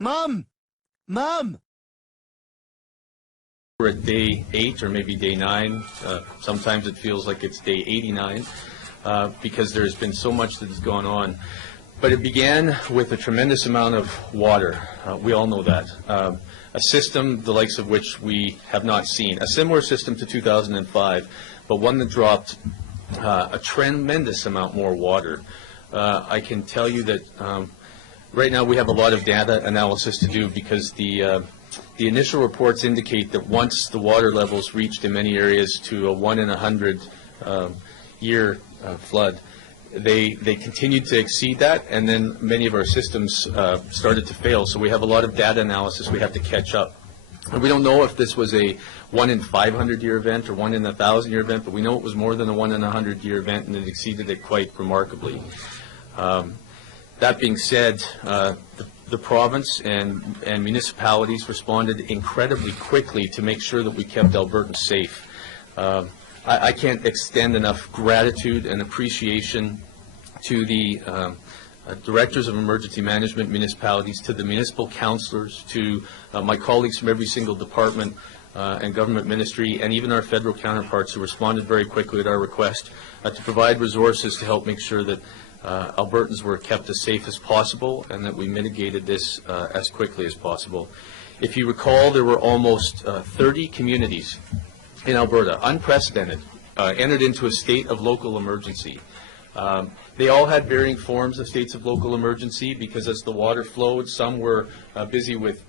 Mom! Mom! We're at day 8 or maybe day 9. Sometimes it feels like it's day 89 because there's been so much that has gone on. But it began with a tremendous amount of water. We all know that. A system the likes of which we have not seen. A similar system to 2005, but one that dropped a tremendous amount more water. I can tell you that right now we have a lot of data analysis to do because the initial reports indicate that once the water levels reached in many areas to a 1 in 100 year flood, they continued to exceed that, and then many of our systems started to fail. So we have a lot of data analysis we have to catch up. And we don't know if this was a 1 in 500 year event or 1 in 1,000 year event, but we know it was more than a 1 in 100 year event, and it exceeded it quite remarkably. That being said, the province and municipalities responded incredibly quickly to make sure that we kept Albertans safe. I can't extend enough gratitude and appreciation to the directors of emergency management municipalities, to the municipal councillors, to my colleagues from every single department and government ministry, and even our federal counterparts who responded very quickly at our request to provide resources to help make sure that Albertans were kept as safe as possible and that we mitigated this as quickly as possible. If you recall, there were almost 30 communities in Alberta, unprecedented, entered into a state of local emergency. They all had varying forms of states of local emergency because as the water flowed, some were busy with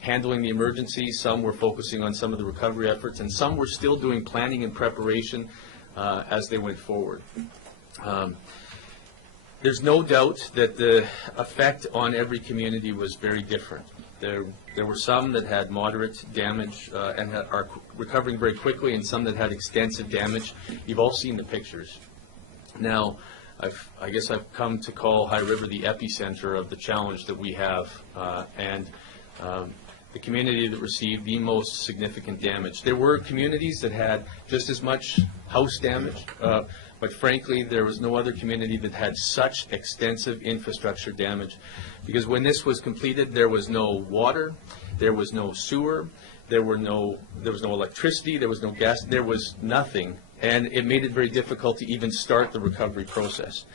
handling the emergency, some were focusing on some of the recovery efforts, and some were still doing planning and preparation as they went forward. There's no doubt that the effect on every community was very different. There were some that had moderate damage and are recovering very quickly, and some that had extensive damage. You've all seen the pictures. Now, I guess I've come to call High River the epicenter of the challenge that we have, and the community that received the most significant damage. There were communities that had just as much house damage, but frankly, there was no other community that had such extensive infrastructure damage, because when this was completed, there was no water, there was no sewer, there was no electricity, there was no gas, there was nothing, and it made it very difficult to even start the recovery process.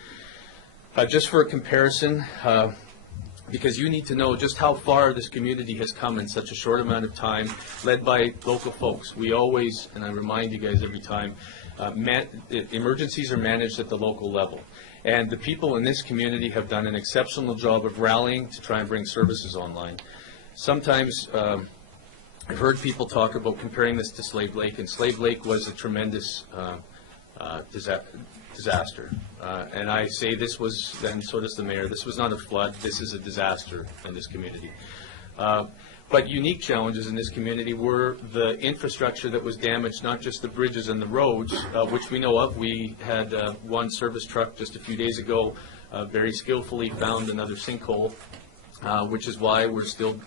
Just for a comparison, because you need to know just how far this community has come in such a short amount of time, led by local folks. We always, and I remind you guys every time, emergencies are managed at the local level. And the people in this community have done an exceptional job of rallying to try and bring services online. Sometimes I've heard people talk about comparing this to Slave Lake, and Slave Lake was a tremendous disaster. And I say this was, and so does the mayor, this was not a flood, this is a disaster in this community. But unique challenges in this community were the infrastructure that was damaged, not just the bridges and the roads, which we know of. We had one service truck just a few days ago very skillfully found another sinkhole, which is why we're still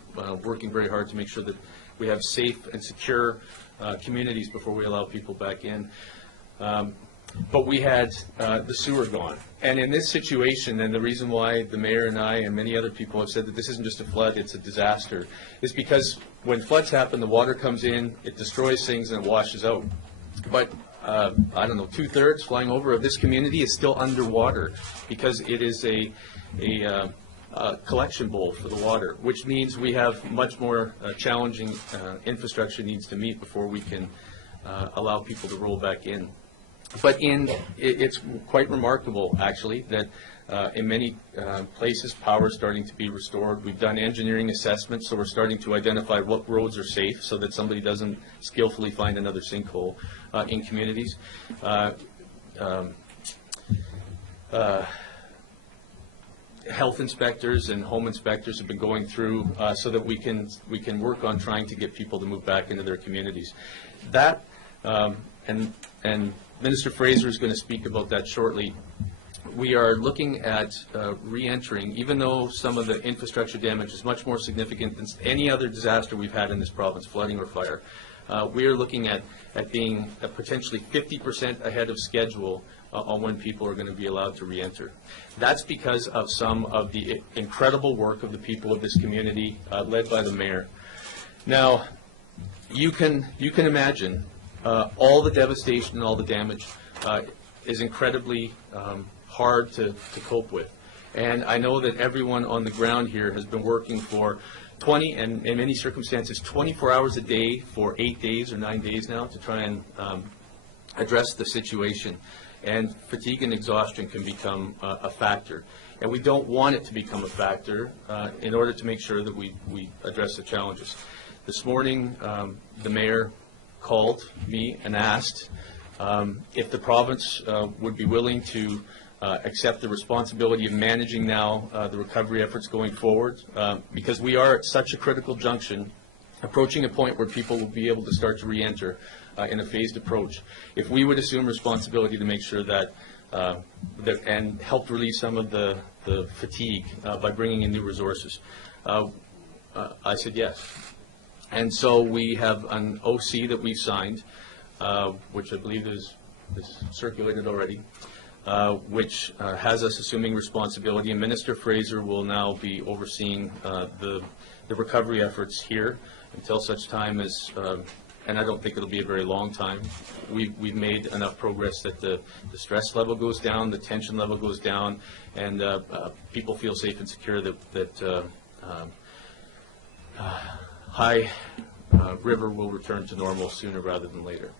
working very hard to make sure that we have safe and secure communities before we allow people back in. But we had the sewer gone. And in this situation, and the reason why the mayor and I and many other people have said that this isn't just a flood, it's a disaster, is because when floods happen, the water comes in, it destroys things, and it washes out. But, I don't know, 2/3 flying over of this community is still underwater because it is a collection bowl for the water, which means we have much more challenging infrastructure needs to meet before we can allow people to roll back in. But it's quite remarkable, actually, that in many places power is starting to be restored. We've done engineering assessments, so we're starting to identify what roads are safe so that somebody doesn't skillfully find another sinkhole in communities. Health inspectors and home inspectors have been going through so that we can work on trying to get people to move back into their communities. That and Minister Fraser is going to speak about that shortly. We are looking at re-entering, even though some of the infrastructure damage is much more significant than any other disaster we've had in this province, flooding or fire. We are looking at being potentially 50% ahead of schedule on when people are going to be allowed to re-enter. That's because of some of the incredible work of the people of this community, led by the mayor. Now, you can imagine all the devastation and all the damage is incredibly hard to cope with. And I know that everyone on the ground here has been working for 20, and in many circumstances, 24 hours a day for 8 days or 9 days now to try and address the situation. And fatigue and exhaustion can become a factor. And we don't want it to become a factor in order to make sure that we address the challenges. This morning, the mayor called me and asked if the province would be willing to accept the responsibility of managing now the recovery efforts going forward, because we are at such a critical junction, approaching a point where people will be able to start to re-enter in a phased approach. If we would assume responsibility to make sure that, and help relieve some of the fatigue by bringing in new resources, I said yes. And so we have an OC that we've signed, which I believe is circulated already, which has us assuming responsibility, and Minister Fraser will now be overseeing the recovery efforts here until such time as, and I don't think it'll be a very long time, we've made enough progress that the stress level goes down, the tension level goes down, and people feel safe and secure that High River will return to normal sooner rather than later.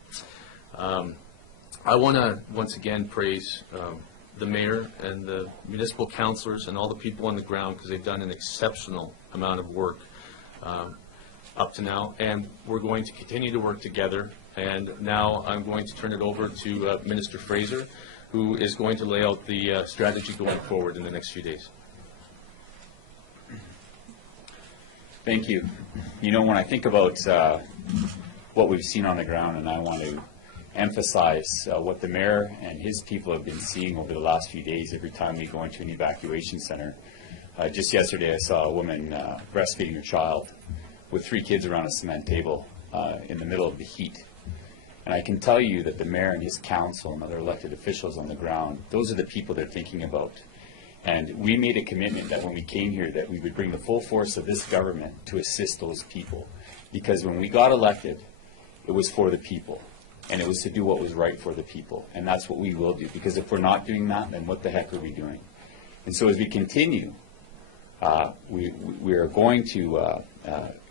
I want to once again praise the mayor and the municipal councillors and all the people on the ground, because they've done an exceptional amount of work up to now, and we're going to continue to work together. And now I'm going to turn it over to Minister Fraser, who is going to lay out the strategy going forward in the next few days. Thank you. You know, when I think about what we've seen on the ground, and I want to emphasize what the mayor and his people have been seeing over the last few days every time we go into an evacuation center. Just yesterday I saw a woman breastfeeding her child with 3 kids around a cement table in the middle of the heat. And I can tell you that the mayor and his council and other elected officials on the ground, those are the people they're thinking about. And we made a commitment that when we came here that we would bring the full force of this government to assist those people. Because when we got elected, it was for the people. And it was to do what was right for the people. And that's what we will do. Because if we're not doing that, then what the heck are we doing? And so as we continue, we are going to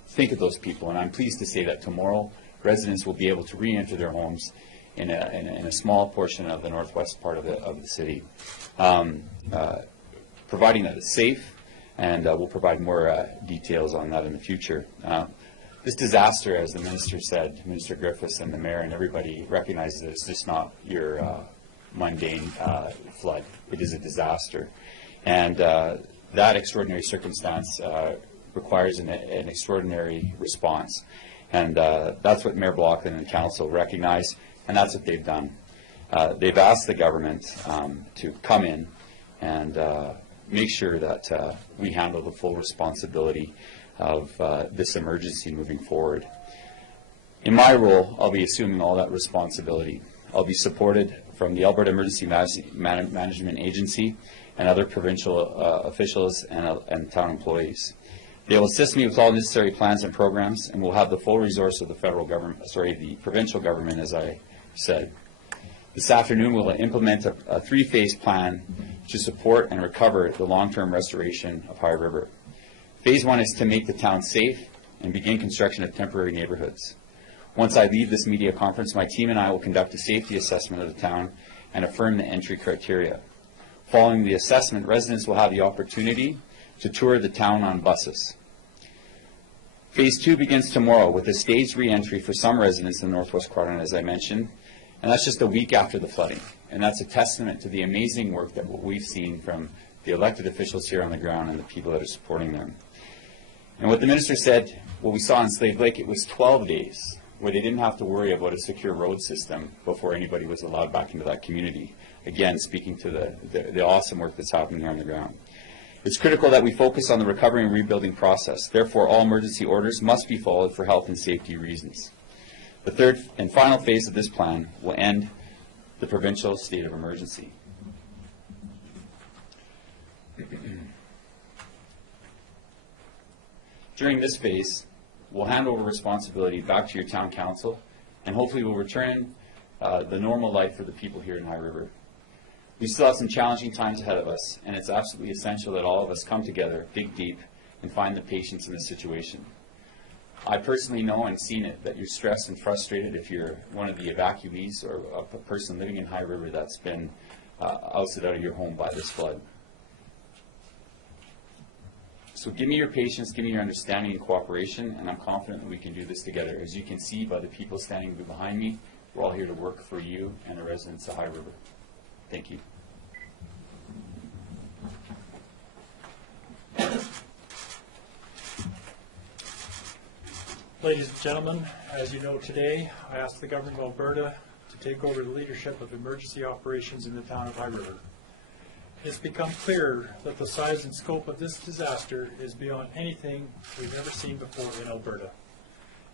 think of those people. And I'm pleased to say that tomorrow, residents will be able to re-enter their homes in a small portion of the northwest part of the city, providing that it's safe, and we'll provide more details on that in the future. This disaster, as the minister said, Minister Griffiths and the mayor and everybody recognizes that it's just not your mundane flood. It is a disaster. And that extraordinary circumstance requires an extraordinary response. And that's what Mayor Blockland and Council recognize, and that's what they've done. They've asked the government to come in and make sure that we handle the full responsibility of this emergency moving forward. In my role, I'll be assuming all that responsibility. I'll be supported from the Alberta Emergency Management Agency and other provincial officials and town employees. They will assist me with all necessary plans and programs, and we'll have the full resource of the federal government, the provincial government, as I said. This afternoon, we'll implement a 3-phase plan to support and recover the long-term restoration of High River. Phase 1 is to make the town safe and begin construction of temporary neighborhoods. Once I leave this media conference, my team and I will conduct a safety assessment of the town and affirm the entry criteria. Following the assessment, residents will have the opportunity to tour the town on buses. Phase 2 begins tomorrow with a staged re-entry for some residents in the Northwest Quadrant, as I mentioned, and that's just a week after the flooding. And that's a testament to the amazing work that we've seen from the elected officials here on the ground and the people that are supporting them. And what the minister said, what we saw in Slave Lake, it was 12 days where they didn't have to worry about a secure road system before anybody was allowed back into that community. Again, speaking to the awesome work that's happening here on the ground. It's critical that we focus on the recovery and rebuilding process. Therefore, all emergency orders must be followed for health and safety reasons. The third and final phase of this plan will end the provincial state of emergency. During this phase, we'll hand over responsibility back to your town council, and hopefully we'll return the normal life for the people here in High River. We still have some challenging times ahead of us, and it's absolutely essential that all of us come together, dig deep, and find the patience in this situation. I personally know and seen it that you're stressed and frustrated if you're one of the evacuees or a person living in High River that's been ousted out of your home by this flood. So give me your patience, give me your understanding and cooperation, and I'm confident that we can do this together. As you can see by the people standing behind me, we're all here to work for you and the residents of High River. Thank you. Ladies and gentlemen, as you know today, I ask the Government of Alberta to take over the leadership of emergency operations in the town of High River. It's become clear that the size and scope of this disaster is beyond anything we've ever seen before in Alberta.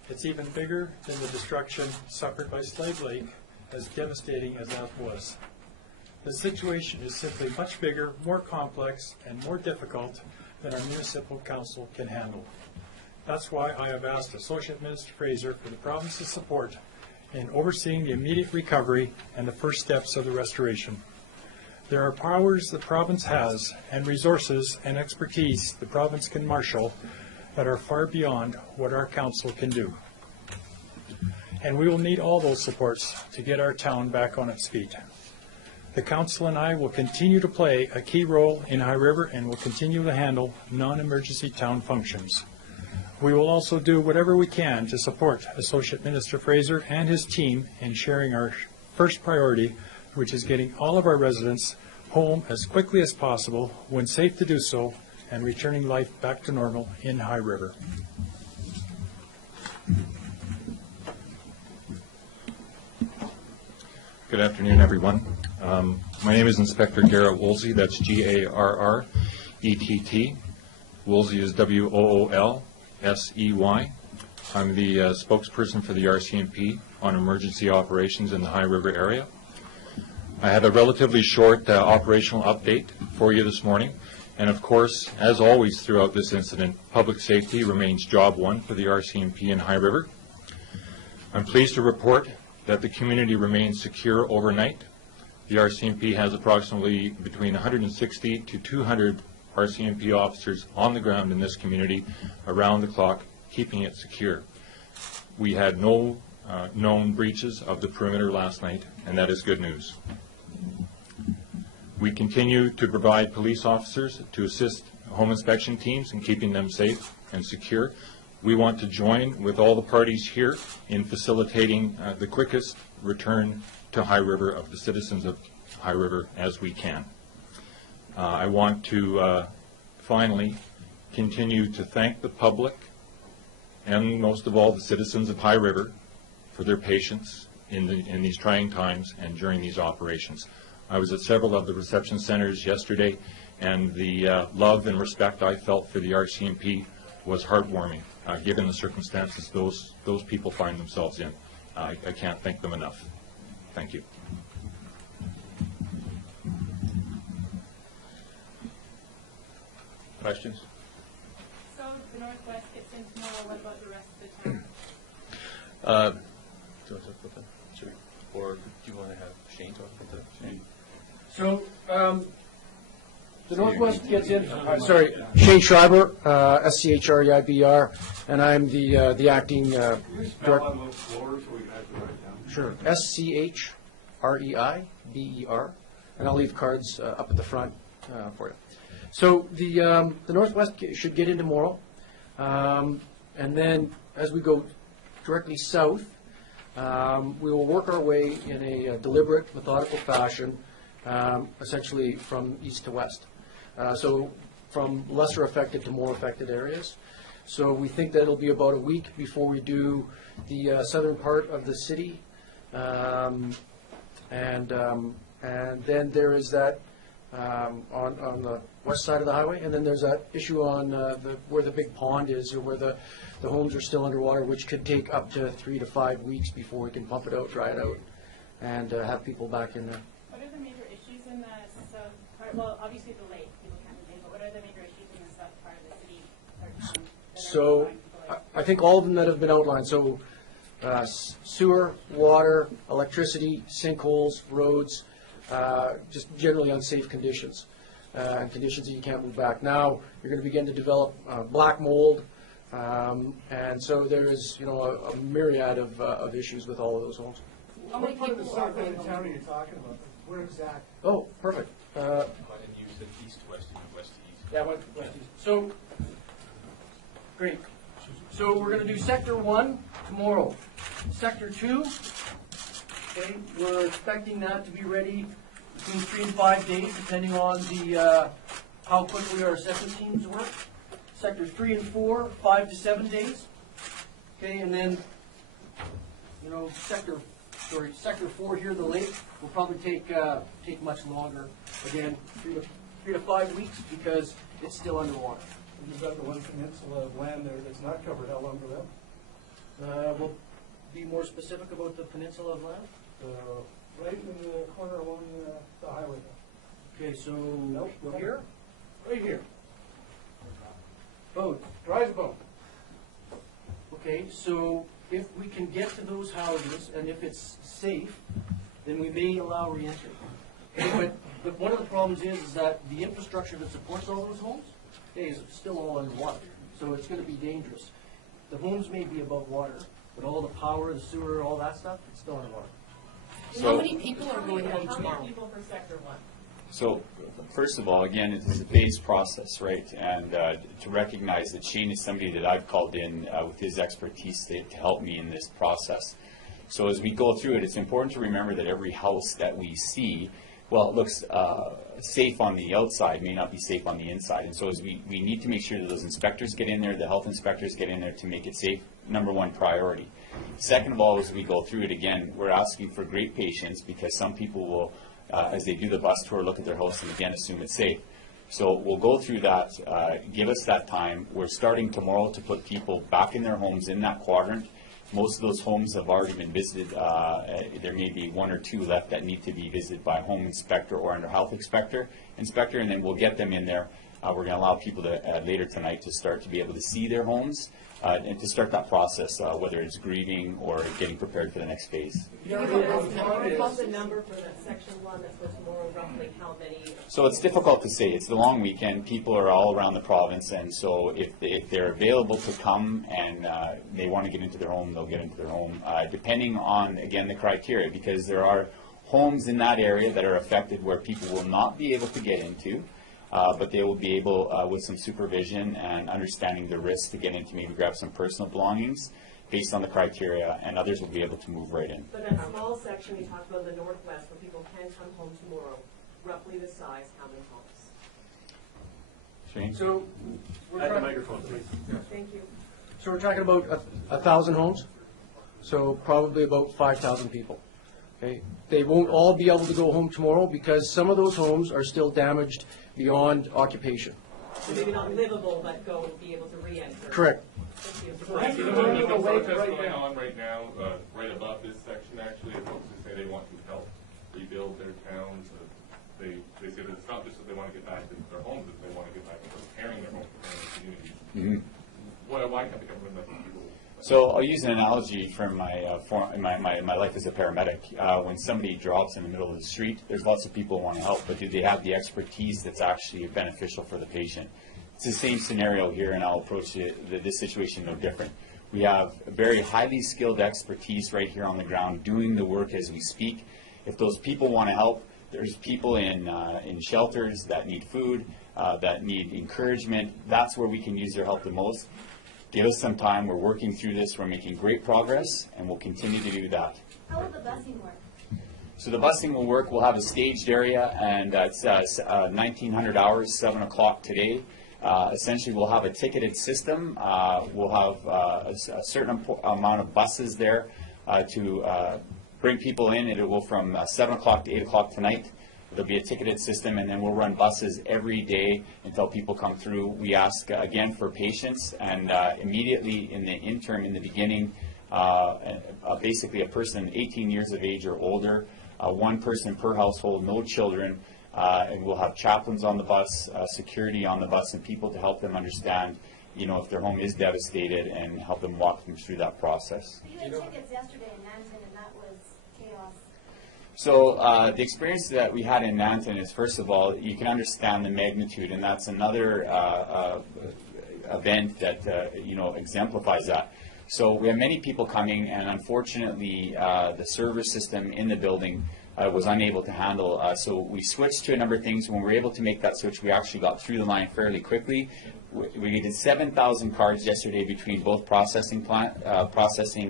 It's even bigger than the destruction suffered by Slave Lake, as devastating as that was. The situation is simply much bigger, more complex, and more difficult than our municipal council can handle. That's why I have asked Associate Minister Fraser for the province's support in overseeing the immediate recovery and the first steps of the restoration. There are powers the province has and resources and expertise the province can marshal that are far beyond what our council can do. And we will need all those supports to get our town back on its feet. The council and I will continue to play a key role in High River and will continue to handle non-emergency town functions. We will also do whatever we can to support Associate Minister Fraser and his team in sharing our first priority, which is getting all of our residents home as quickly as possible when safe to do so and returning life back to normal in High River. Good afternoon, everyone. My name is Inspector Garrett Woolsey. That's Garrett. Woolsey is Woolsey. I'm the spokesperson for the RCMP on emergency operations in the High River area. I have a relatively short operational update for you this morning. And of course, as always throughout this incident, public safety remains job one for the RCMP in High River. I'm pleased to report that the community remains secure overnight. The RCMP has approximately between 160 to 200 RCMP officers on the ground in this community around the clock, keeping it secure. We had no known breaches of the perimeter last night, and that is good news. We continue to provide police officers to assist home inspection teams in keeping them safe and secure. We want to join with all the parties here in facilitating the quickest return to High River of the citizens of High River as we can. I want to finally continue to thank the public and most of all the citizens of High River for their patience in these trying times and during these operations. I was at several of the reception centers yesterday, and the love and respect I felt for the RCMP was heartwarming, given the circumstances those people find themselves in. I can't thank them enough. Thank you. Questions? So the Northwest gets in tomorrow. What about the rest of the town? Do you want to talk about that? Sure. Or do you want to have Shane talk about that? Shane? So the Northwest gets in. Shane Schreiber, SCHREIBR, and I'm the acting director. Sure, SCHREIBER, and I'll leave cards up at the front for you. So the Northwest should get in tomorrow, and then as we go directly south, we will work our way in a deliberate, methodical fashion, essentially from east to west. So from lesser affected to more affected areas. So we think that it'll be about a week before we do the southern part of the city, and then there is that on the west side of the highway, and then there's that issue on where the big pond is, or where the homes are still underwater, which could take up to 3 to 5 weeks before we can pump it out, dry it out, and have people back in there. What are the major issues in the south part? Well, obviously the lake, people can't be there, but what are the major issues in the south part of the city or town that are So drawing people in? I think all of them that have been outlined, so sewer, water, electricity, sinkholes, roads, just generally unsafe conditions, and conditions that you can't move back. Now, you're going to begin to develop black mold, and so there is, a myriad of issues with all of those homes. How many What part of the people are south going end of home? town are you talking about? Where exactly? Oh, perfect. And you said east to west, west to east. Yeah, west east. So, great. So we're going to do Sector 1 tomorrow. Sector 2, okay, we're expecting that to be ready between 3 and 5 days, depending on the how quickly our assessment teams work. Sector 3 and 4, 5 to 7 days. Okay, and then, Sector 4 here, the lake, will probably take much longer. Again, 3 to 5 weeks because it's still underwater. You've got the one peninsula of land there that's not covered. How long for that? We'll be more specific about the peninsula of land. Right in the corner along the highway. Okay, so Nope. go here. Right here. Oh, Dry as a bone. okay, so if we can get to those houses and if it's safe, then we may allow re-entry. Okay, but one of the problems is that the infrastructure that supports all those homes is still all underwater, so it's going to be dangerous. The homes may be above water, but all the power, the sewer, all that stuff, it's still underwater. How many people are going home How tomorrow? many people for sector 1? So, first of all, again, it's a phased process, right? And to recognize that Shane is somebody that I've called in with his expertise to help me in this process. So as we go through it, it's important to remember that every house that we see, well, it looks safe on the outside, may not be safe on the inside. And so as we need to make sure that those inspectors get in there, the health inspectors get in there to make it safe, number one priority. Second of all, as we go through it, again, we're asking for great patience because some people will, as they do the bus tour, look at their house and again assume it's safe. So we'll go through that, give us that time. We're starting tomorrow to put people back in their homes in that quadrant. Most of those homes have already been visited. There may be 1 or 2 left that need to be visited by a home inspector or under health inspector, and then we'll get them in there. We're going to allow people to later tonight to start to be able to see their homes and to start that process, whether it's grieving or getting prepared for the next phase. What's the number for that section 1 that's for tomorrow, roughly how many? So it's difficult to say. It's the long weekend. People are all around the province, and so if they're available to come and they want to get into their home, they'll get into their home, depending on, again, the criteria, because there are homes in that area that are affected where people will not be able to get into, but they will be able, with some supervision and understanding the risks, to get into, maybe grab some personal belongings based on the criteria, and others will be able to move right in. But that small section you talked about in the northwest where people can come home tomorrow, roughly the size, how many homes? Shane? So we're At the trying- microphone, please. Thank you. So we're talking about 1,000 homes, so probably about 5,000 people. Okay, they won't all be able to go home tomorrow because some of those homes are still damaged beyond occupation. So maybe not livable, but be able to re-enter. Correct. Thank you. Right. There's a legal protest going on right now, right above this section, actually, of folks who say they want to help rebuild their towns. They say that it's not just that they want to get back to their homes, but they want to get back to preparing their homes, preparing their communities. Why can't the government let people? So I'll use an analogy from my life as a paramedic. When somebody drops in the middle of the street, there's lots of people who want to help, but do they have the expertise that's actually beneficial for the patient? It's the same scenario here, and I'll approach this situation no different. We have very highly skilled expertise right here on the ground doing the work as we speak. If those people want to help, there's people in shelters that need food, that need encouragement. That's where we can use their help the most. Give us some time. We're working through this. We're making great progress, and we'll continue to do that. How will the busing work? So the busing will work. We'll have a staged area, and it's 1900 hours, 7 o'clock today. Essentially, we'll have a ticketed system. We'll have a certain amount of buses there to bring people in. It'll go from 7 o'clock to 8 o'clock tonight. There'll be a ticketed system, and then we'll run buses every day until people come through. We ask, again, for patience, and immediately in the interim, in the beginning, basically a person 18 years of age or older, one person per household, no children, and we'll have chaplains on the bus, security on the bus, and people to help them understand, if their home is devastated, and help them walk them through that process. You had tickets yesterday in Nanton, and that was chaos. So the experience that we had in Nanton is, first of all, you can understand the magnitude, and that's another event that exemplifies that. So we have many people coming, and unfortunately, the server system in the building was unable to handle. So we switched to a number of things. When we were able to make that switch, we actually got through the line fairly quickly. We did 7,000 cards yesterday between both processing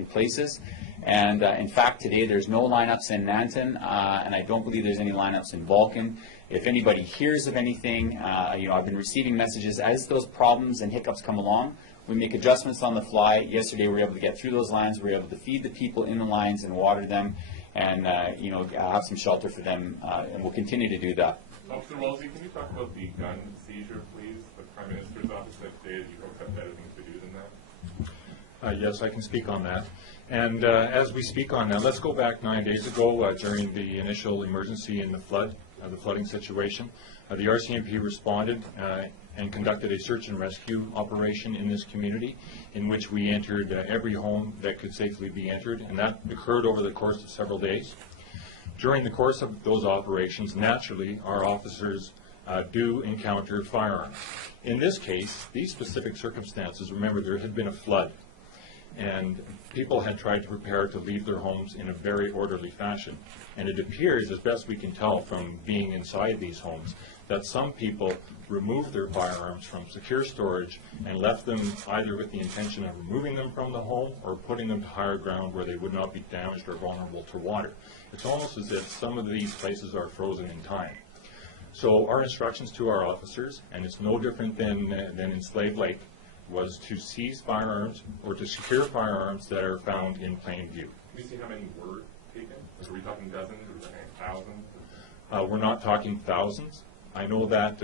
places. And in fact, today there's no lineups in Nanton, and I don't believe there's any lineups in Vulcan. If anybody hears of anything, I've been receiving messages as those problems and hiccups come along. We make adjustments on the fly. Yesterday we were able to get through those lines. We were able to feed the people in the lines and water them, and have some shelter for them, and we'll continue to do that. Officer Wellesley, can you talk about the gun seizure, please? The Prime Minister's office said today that you folks have better things to do than that. Yes, I can speak on that. And as we speak on that, let's go back 9 days ago during the initial emergency in the flooding situation. The RCMP responded and conducted a search and rescue operation in this community, in which we entered every home that could safely be entered, and that occurred over the course of several days. During the course of those operations, naturally, our officers do encounter firearms. In this case, these specific circumstances, remember, there had been a flood, and people had tried to prepare to leave their homes in a very orderly fashion. And it appears, as best we can tell from being inside these homes, that some people removed their firearms from secure storage and left them either with the intention of removing them from the home or putting them to higher ground where they would not be damaged or vulnerable to water. It's almost as if some of these places are frozen in time. So our instructions to our officers, and it's no different than in Slave Lake, was to seize firearms or to secure firearms that are found in plain view. Can you see how many were taken? Are we talking dozens or thousands? We're not talking thousands. I know that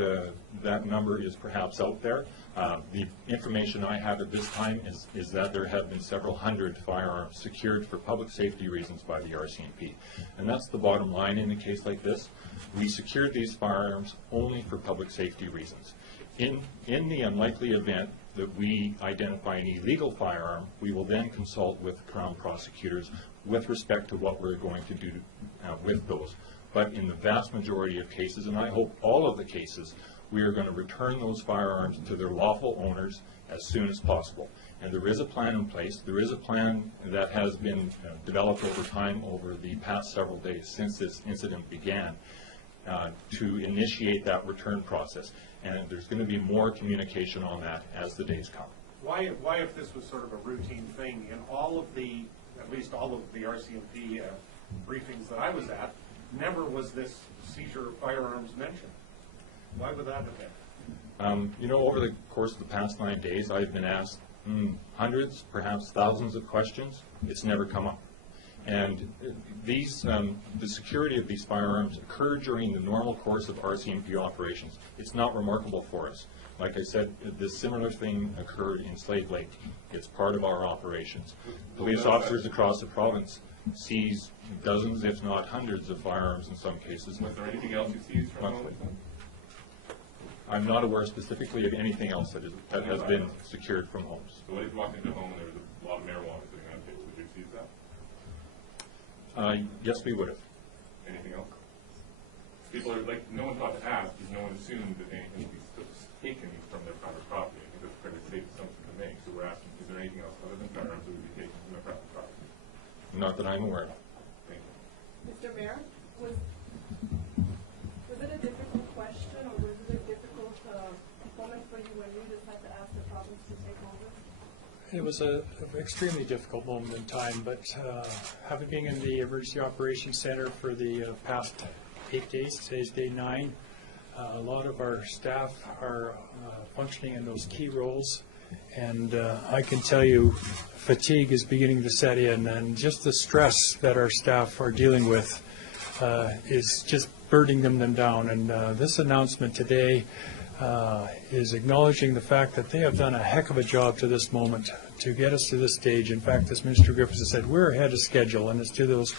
that number is perhaps out there. The information I have at this time is that there have been several hundred firearms secured for public safety reasons by the RCMP. And that's the bottom line in a case like this. We secured these firearms only for public safety reasons. In the unlikely event that we identify an illegal firearm, we will then consult with Crown prosecutors with respect to what we're going to do with those. But in the vast majority of cases, and I hope all of the cases, we are going to return those firearms to their lawful owners as soon as possible. And there is a plan in place. There is a plan that has been developed over time, over the past several days since this incident began, to initiate that return process. And there's going to be more communication on that as the days come. Why, if this was sort of a routine thing, in all of the, at least all of the RCMP briefings that I was at, never was this seizure of firearms mentioned? Why would that have been? Over the course of the past 9 days, I've been asked hundreds, perhaps thousands of questions. It's never come up. And these, the security of these firearms occur during the normal course of RCMP operations. It's not remarkable for us. Like I said, this similar thing occurred in Slave Lake. It's part of our operations. Police officers across the province seize dozens, if not hundreds, of firearms in some cases. Was there anything else you seized from homes? I'm not aware specifically of anything else that has been secured from homes. So what if you walked into a home and there was a lot of marijuana sitting on it? Would you seize that? Yes, we would have. Anything else? People are like, no one thought to ask because no one assumed that anything would be taken from their private property. I think that's a fairly safe assumption to make. So we're asking, is there anything else other than firearms that would be taken from their private property? Not that I'm aware of. Thank you. Mr. Mayor, was it a difficult question, or was it a difficult moment for you when you just had to ask the province to take over? It was an extremely difficult moment in time, but having been in the Emergency Operations Center for the past 8 days, today's day 9, a lot of our staff are functioning in those key roles, and I can tell you fatigue is beginning to set in, and just the stress that our staff are dealing with is just burdening them down. And this announcement today is acknowledging the fact that they have done a heck of a job to this moment to get us to this stage. In fact, as Minister Griffiths has said, we're ahead of schedule, and it's to those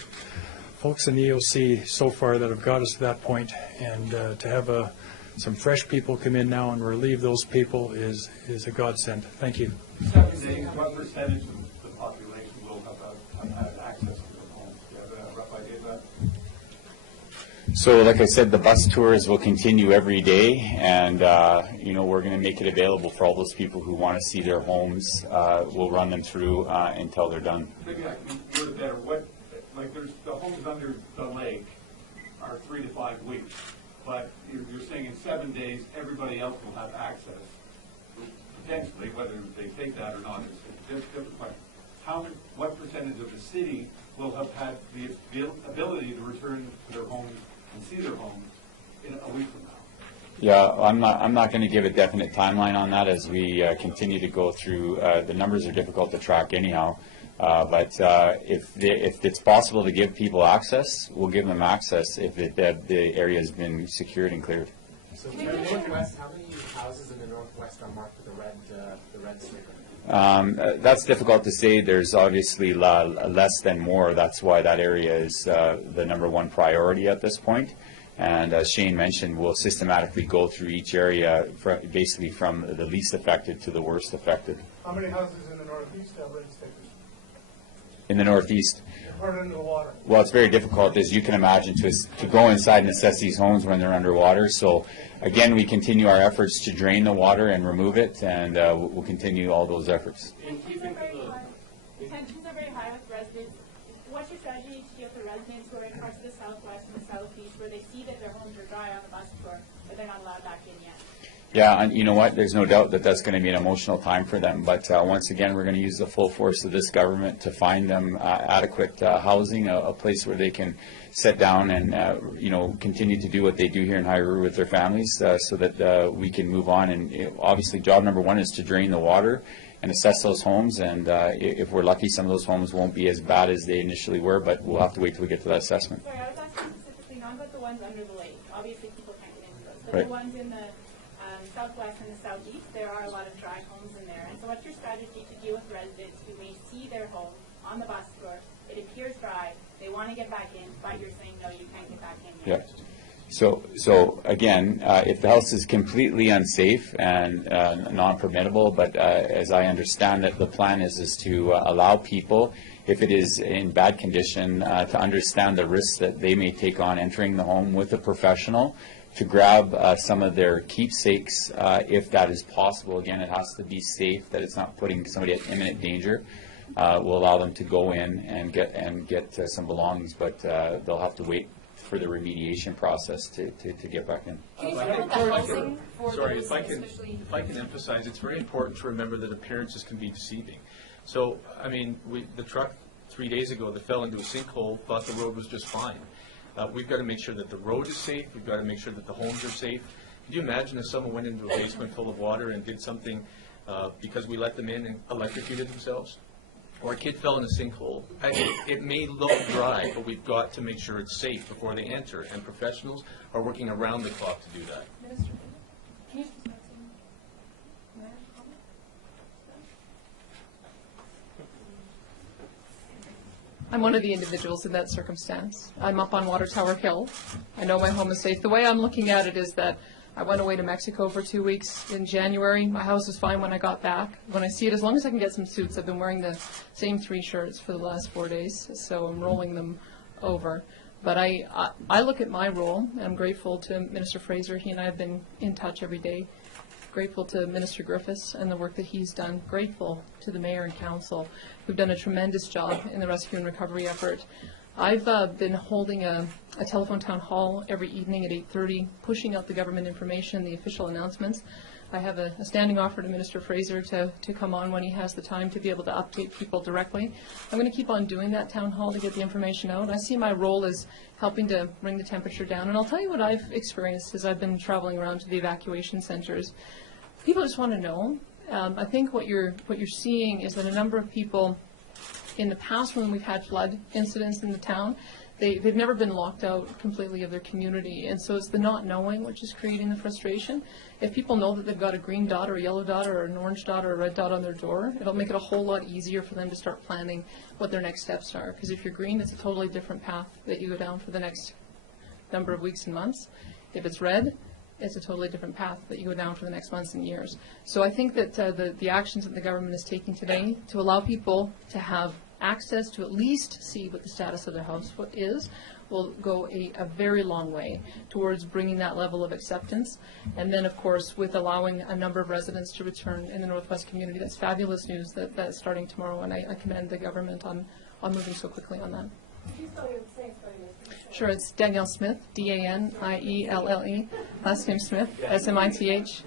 folks in the EOC so far that have got us to that point, and to have some fresh people come in now and relieve those people is a godsend. Thank you. 7 days, what percentage of the population will have had access to their homes? Do you have a rough idea of that? So, like I said, the bus tours will continue every day, and we're going to make it available for all those people who want to see their homes. We'll run them through until they're done. Maybe I can word it better. There's the homes under the lake are 3 to 5 weeks, but you're saying in 7 days everybody else will have access. Potentially, whether they take that or not is a different question. What percentage of the city will have had the ability to return to their homes and see their homes in a week from now? Yeah, I'm not going to give a definite timeline on that as we continue to go through. The numbers are difficult to track anyhow, but if it's possible to give people access, we'll give them access if the area has been secured and cleared. So in the Northwest, how many houses in the Northwest are marked with the red sticker? That's difficult to say. There's obviously less than more. That's why that area is the #1 priority at this point. And as Shane mentioned, we'll systematically go through each area, basically from the least affected to the worst affected. How many houses in the Northeast have red stickers? In the Northeast? Right under the water. Well, it's very difficult, as you can imagine, to go inside and assess these homes when they're underwater. So, again, we continue our efforts to drain the water and remove it, and we'll continue all those efforts. Tensions are very high with residents. What's your strategy to deal with the residents who are in parts of the Southwest and the Southeast where they see that their homes are dry on the bus tour, but they're not allowed back in yet? Yeah, and you know what? There's no doubt that that's going to be an emotional time for them. But once again, we're going to use the full force of this government to find them adequate housing, a place where they can sit down and continue to do what they do here in High River with their families, so that we can move on. And obviously, job #1 is to drain the water and assess those homes. And if we're lucky, some of those homes won't be as bad as they initially were. But we'll have to wait till we get to that assessment. Sorry, I was asking specifically not about the ones under the lake. Obviously, people can't get into those, but Right. the ones in the Southwest and the Southeast, there are a lot of dry homes in there. And so what's your strategy to deal with residents who may see their home on the bus tour, it appears dry, they want to get back in, but you're saying, no, you can't get back in yet? Yeah. So again, if the house is completely unsafe and non-permittable, but as I understand it, the plan is to allow people, if it is in bad condition, to understand the risks that they may take on entering the home with a professional, to grab some of their keepsakes, if that is possible. Again, it has to be safe, that it's not putting somebody at imminent danger. We'll allow them to go in and get some belongings, but they'll have to wait for the remediation process to get back in. Sorry, if I can emphasize, it's very important to remember that appearances can be deceiving. So, I mean, the truck 3 days ago that fell into a sinkhole thought the road was just fine. We've got to make sure that the road is safe. We've got to make sure that the homes are safe. Could you imagine if someone went into a basement full of water and did something because we let them in and electrocuted themselves? Or a kid fell in a sinkhole? It may look dry, but we've got to make sure it's safe before they enter. And professionals are working around the clock to do that. Minister, can you just mention? I'm one of the individuals in that circumstance. I'm up on Water Tower Hill. I know my home is safe. The way I'm looking at it is that I went away to Mexico for 2 weeks in January. My house was fine when I got back. When I see it, as long as I can get some suits, I've been wearing the same 3 shirts for the last 4 days, so I'm rolling them over. But I look at my role, and I'm grateful to Minister Fraser. He and I have been in touch every day. Grateful to Minister Griffiths and the work that he's done. Grateful to the Mayor and Council who've done a tremendous job in the rescue and recovery effort. I've been holding a telephone town hall every evening at 8:30, pushing out the government information, the official announcements. I have a standing offer to Minister Fraser to come on when he has the time to be able to update people directly. I'm going to keep on doing that town hall to get the information out. I see my role as helping to bring the temperature down. And I'll tell you what I've experienced as I've been traveling around to the evacuation centers. People just want to know. I think what you're seeing is that a number of people in the past when we've had flood incidents in the town, they've never been locked out completely of their community, and so it's the not knowing which is creating the frustration. If people know that they've got a green dot or a yellow dot or an orange dot or a red dot on their door, it'll make it a whole lot easier for them to start planning what their next steps are. Because if you're green, it's a totally different path that you go down for the next number of weeks and months. If it's red, it's a totally different path that you go down for the next months and years. So I think that the actions that the government is taking today to allow people to have access to at least see what the status of their house is will go a very long way towards bringing that level of acceptance. And then, of course, with allowing a number of residents to return in the Northwest community, that's fabulous news that's starting tomorrow, and I commend the government on moving so quickly on that. Sure, it's Danielle Smith, D-A-N-I-E-L-L-E, last name Smith, S-M-I-T-H.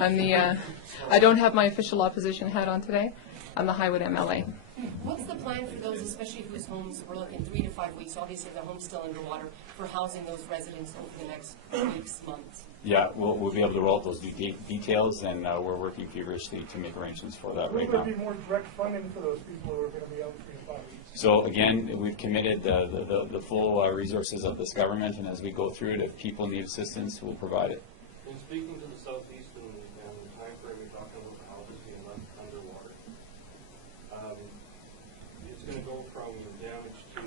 I don't have my official opposition hat on today. I'm the Highwood MLA. What's the plan for those, especially whose homes we're looking 3 to 5 weeks, obviously the home's still underwater, for housing those residents over the next weeks, months? Yeah, we'll be able to roll out those details, and we're working feverishly to make arrangements for that right now. Will there be more direct funding for those people who are going to be out 3 to 5 weeks? So again, we've committed the full resources of this government, and as we go through it, if people need assistance, we'll provide it. In speaking to the southeast and the time frame you're talking about the houses being left underwater, it's going to go from damage to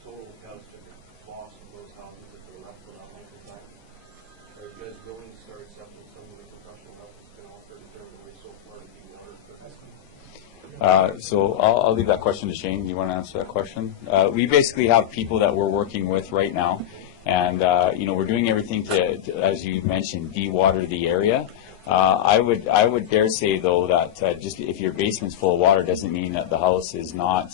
total catastrophic loss of those houses if they're left for that length of time. Are you guys willing to start accepting some of the professional help that's been offered in terms of resource for the water? So I'll leave that question to Shane. Do you want to answer that question? We basically have people that we're working with right now, and we're doing everything to, as you mentioned, de-water the area. I would dare say though that just if your basement's full of water doesn't mean that the house is not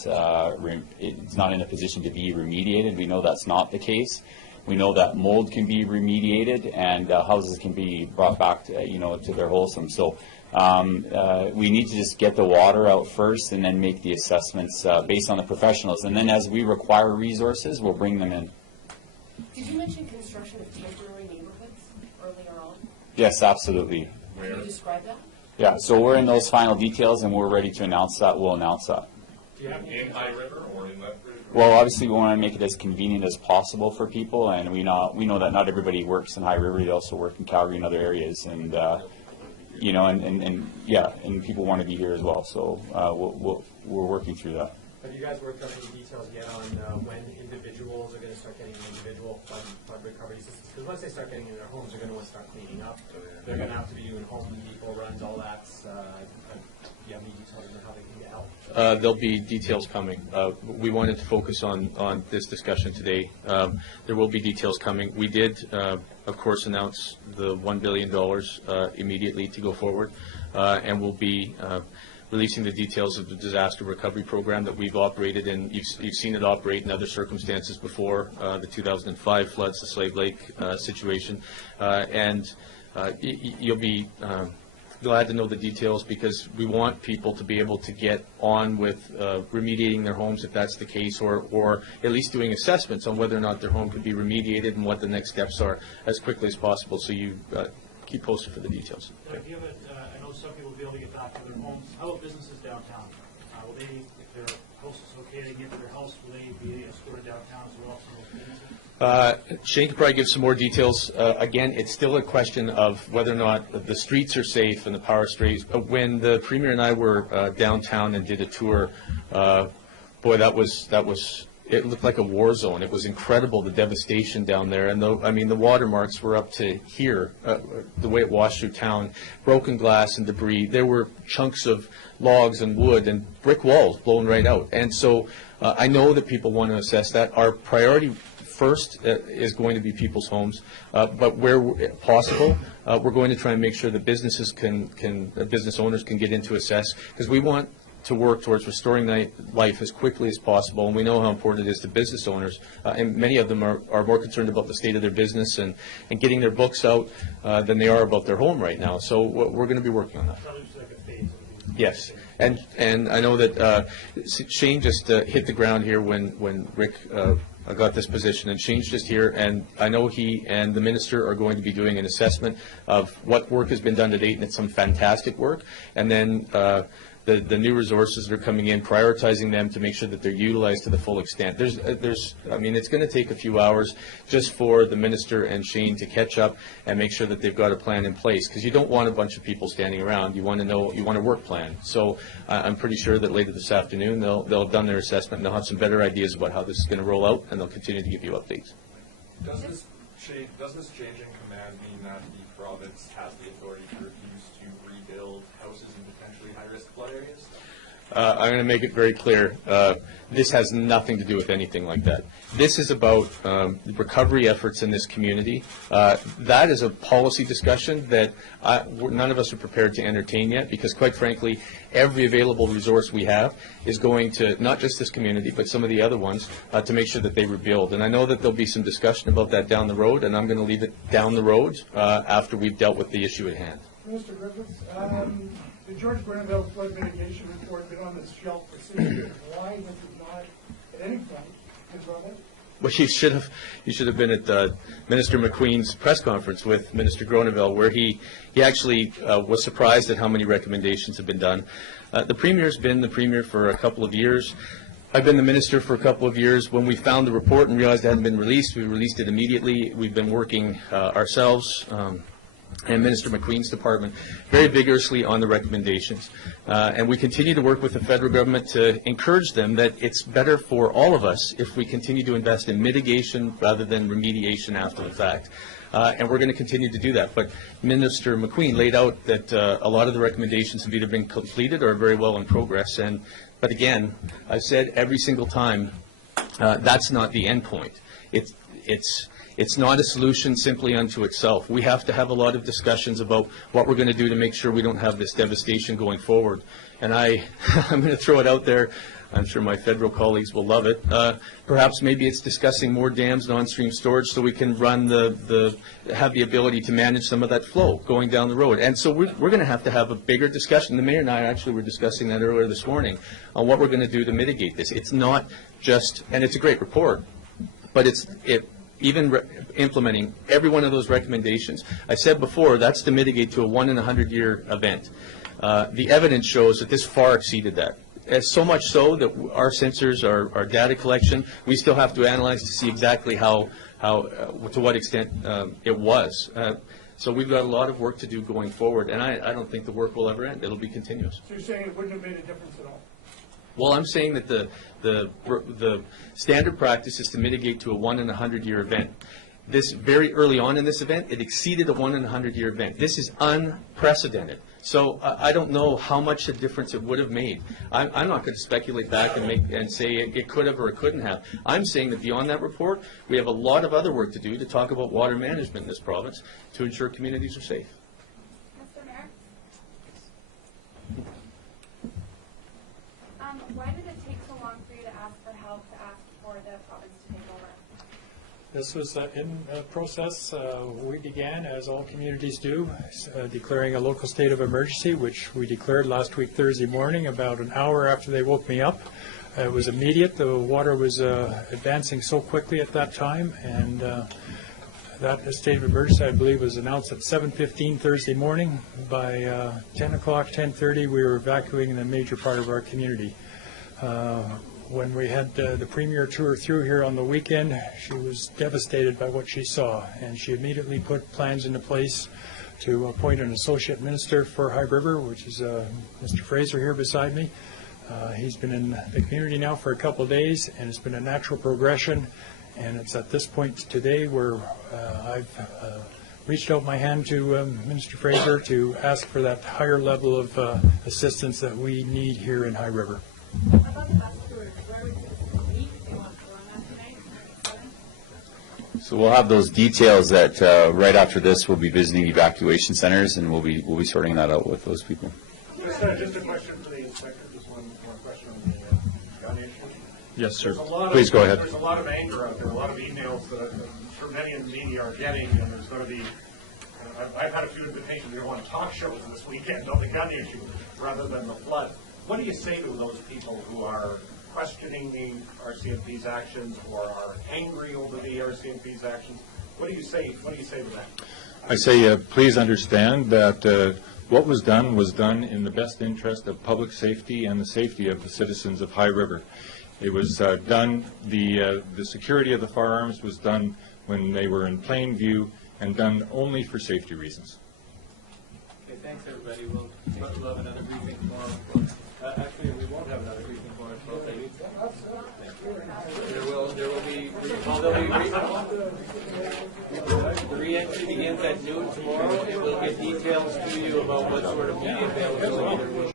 it's not in a position to be remediated. We know that's not the case. We know that mold can be remediated and houses can be brought back to, to their wholesome. So we need to just get the water out first and then make the assessments based on the professionals. And then as we require resources, we'll bring them in. Did you mention construction of temporary neighborhoods earlier on? Yes, absolutely. Can you describe that? Yeah, so we're in those final details and we're ready to announce that. We'll announce that. In High River or in Left River? Well, obviously we want to make it as convenient as possible for people, and we know that not everybody works in High River. They also work in Calgary and other areas, and and people want to be here as well. So we're working through that. Have you guys worked out any details yet on when individuals are going to start getting individual flood recovery systems? Because once they start getting in their homes, they're going to want to start cleaning up. They're going to have to be doing Home Depot runs, all that. Do you have any details on how they can get help? There'll be details coming. We wanted to focus on this discussion today. There will be details coming. We did, of course, announce the $1 billion immediately to go forward, and we'll be releasing the details of the disaster recovery program that we've operated in. You've seen it operate in other circumstances before, the 2005 floods, the Slave Lake situation, and you'll be glad to know the details, because we want people to be able to get on with remediating their homes if that's the case, or at least doing assessments on whether or not their home could be remediated and what the next steps are as quickly as possible. So you keep posted for the details. I know some people will be able to get back to their homes. How about businesses downtown? Will they, if their house is okay to get to their house, will they be escorted downtown as well? Shane could probably give some more details. Again, it's still a question of whether or not the streets are safe and the power streets. When the Premier and I were downtown and did a tour, boy, it looked like a war zone. It was incredible, the devastation down there. And the watermarks were up to here, the way it washed through town. Broken glass and debris. There were chunks of logs and wood and brick walls blown right out. And so I know that people want to assess that. Our priority first is going to be people's homes, but where possible, we're going to try and make sure that businesses business owners can get into assess, because we want to work towards restoring life as quickly as possible, and we know how important it is to business owners, and many of them are more concerned about the state of their business and getting their books out than they are about their home right now. So we're going to be working on that. Yes, and I know that Shane just hit the ground here when Rick got this position, and Shane's just here, and I know he and the minister are going to be doing an assessment of what work has been done to date, and it's some fantastic work, and then the new resources that are coming in, prioritizing them to make sure that they're utilized to the full extent. I mean, it's going to take a few hours just for the minister and Shane to catch up and make sure that they've got a plan in place, because you don't want a bunch of people standing around. You want to know, you want a work plan. So I'm pretty sure that later this afternoon they'll have done their assessment and they'll have some better ideas about how this is going to roll out, and they'll continue to give you updates. Does this change in command mean that the province has the authority to refuse to rebuild houses in potentially high-risk flood areas? I'm going to make it very clear. This has nothing to do with anything like that. This is about recovery efforts in this community. That is a policy discussion that none of us are prepared to entertain yet, because quite frankly, every available resource we have is going to not just this community, but some of the other ones to make sure that they rebuild. And I know that there'll be some discussion about that down the road, and I'm going to leave it down the road after we've dealt with the issue at hand. Mr. Griffiths, the George Grenville flood mitigation report been on this shelf for 6 years. Why has it not at any point been brought up? Well, you should have been at Minister McQueen's press conference with Minister Groneville, where he actually was surprised at how many recommendations have been done. The Premier's been the Premier for a couple of years. I've been the Minister for a couple of years. When we found the report and realized it hadn't been released, we released it immediately. We've been working ourselves and Minister McQueen's department very vigorously on the recommendations. And we continue to work with the federal government to encourage them that it's better for all of us if we continue to invest in mitigation rather than remediation after the fact. And we're going to continue to do that. But Minister McQueen laid out that a lot of the recommendations have either been completed or are very well in progress. But again, I've said every single time, that's not the end point. It's not a solution simply unto itself. We have to have a lot of discussions about what we're going to do to make sure we don't have this devastation going forward. And I'm going to throw it out there. I'm sure my federal colleagues will love it. Perhaps maybe it's discussing more dams and on-stream storage so we can run have the ability to manage some of that flow going down the road. And so we're going to have a bigger discussion. The Mayor and I actually were discussing that earlier this morning on what we're going to do to mitigate this. It's not just, and it's a great report, but even implementing every one of those recommendations. I said before, that's to mitigate to a 1-in-100-year event. The evidence shows that this far exceeded that. So much so that our sensors, our data collection, we still have to analyze to see exactly to what extent it was. So we've got a lot of work to do going forward, and I don't think the work will ever end. It'll be continuous. So you're saying it wouldn't have made a difference at all? Well, I'm saying that the standard practice is to mitigate to a 1-in-100-year event. This very early on in this event, it exceeded a 1-in-100-year event. This is unprecedented. So I don't know how much a difference it would have made. I'm not going to speculate back and say it could have or it couldn't have. I'm saying that beyond that report, we have a lot of other work to do to talk about water management in this province to ensure communities are safe. Mr. Mayor? Why did it take so long for you to ask for help, to ask for the province to take over? This was in process. We began, as all communities do, declaring a local state of emergency, which we declared last week Thursday morning, about an hour after they woke me up. It was immediate. The water was advancing so quickly at that time, and that state of emergency, I believe, was announced at 7:15 Thursday morning. By 10 o'clock, 10:30, we were evacuating the major part of our community. When we had the Premier tour through here on the weekend, she was devastated by what she saw, and she immediately put plans into place to appoint an associate minister for High River, which is Mr. Fraser here beside me. He's been in the community now for a couple of days, and it's been a natural progression, and it's at this point today where I've reached out my hand to Minister Fraser to ask for that higher level of assistance that we need here in High River. So we'll have those details that right after this we'll be visiting evacuation centers, and we'll be sorting that out with those people. Just a question for the inspector. Just one more question on the gun issue. Yes, sir. Please go ahead. There's a lot of anger out there, a lot of emails that I'm sure many in the media are getting, and there's going to be. I've had a few invitations to go on talk shows this weekend on the gun issue rather than the flood. What do you say to those people who are questioning the RCMP's actions or are angry over the RCMP's actions? What do you say to them? I say please understand that What was done in the best interest of public safety and the safety of the citizens of High River. It was done, the security of the firearms was done when they were in plain view and done only for safety reasons. Okay, thanks, everybody. We'll have another briefing tomorrow. Actually, we won't have another briefing tomorrow at 12:30. There will be, the re-entry begins at noon tomorrow, and we'll get details to you about what sort of media availability there will